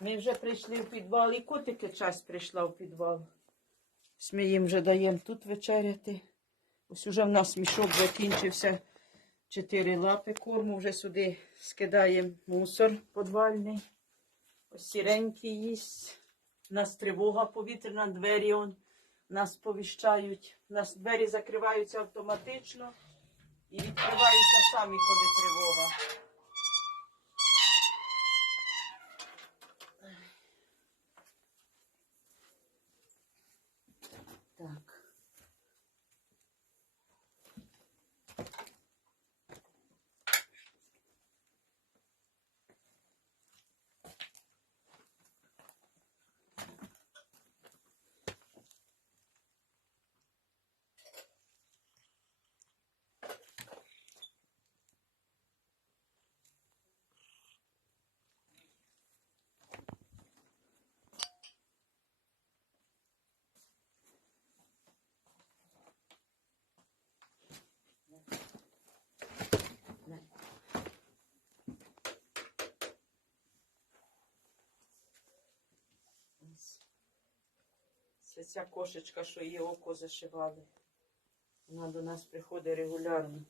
Ми вже прийшли в підвал, і котики час прийшла в підвал. Ось Ми їм вже даємо тут вечеряти. Ось уже в нас мішок закінчився. Чотири лапи корму, вже сюди скидаємо мусор подвальний. Ось сіренький їсть. У нас тривога повітряна, двері он, нас повіщають. У нас двері закриваються автоматично і відкриваються самі, коли тривога. Це ця кошечка, що її око зашивали. Вона до нас приходить регулярно.